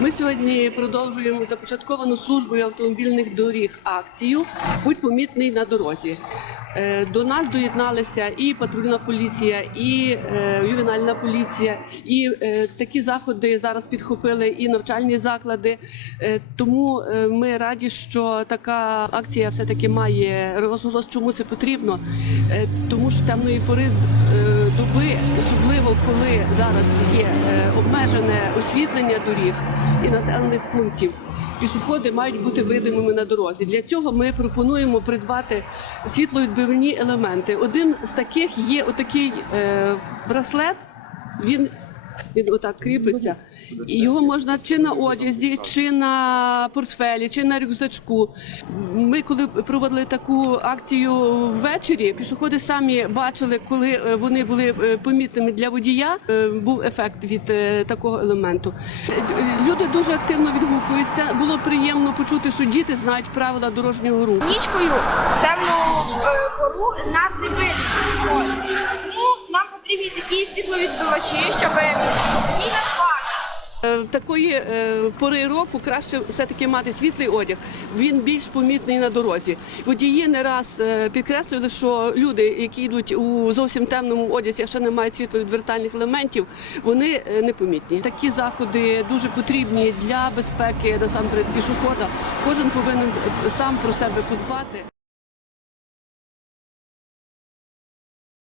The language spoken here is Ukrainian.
Ми сьогодні продовжуємо започатковану службою автомобільних доріг акцію Будь помітний на дорозі. Е, До нас доєдналися і патрульна поліція, і е, ювенальна поліція, і е, такі заходи зараз підхопили і навчальні заклади. Тому ми раді, що така акція все таки має розголос, чому це потрібно. Тому що темної пори доби, особливо коли зараз є е, обмежене освітлення доріг і населених пунктів. Пішоходи мають бути видимими на дорозі. Для цього ми пропонуємо придбати світловідбивні елементи. Один з таких є отакий е, браслет. Він, він отак кріпиться. І його можна чи на одязі, чи на портфелі, чи на рюкзачку. Ми, коли проводили таку акцію ввечері, пішоходи самі бачили, коли е, вони були е, помітними для водія. е, Був ефект від такого елементу. Люди дуже активно відгукуються. Було приємно почути, що діти знають правила дорожнього руху. Нічкою темну пору нас не видно. Світловідбивачі, щоб ні нас бачити. Е, Такої е, пори року краще все-таки мати світлий одяг. Він більш помітний на дорозі. Водії не раз е, підкреслювали, що люди, які йдуть у зовсім темному одязі, ще не мають світловідвертальних елементів, вони е, непомітні. Такі заходи дуже потрібні для безпеки насамперед пішохода. Кожен повинен сам про себе подбати.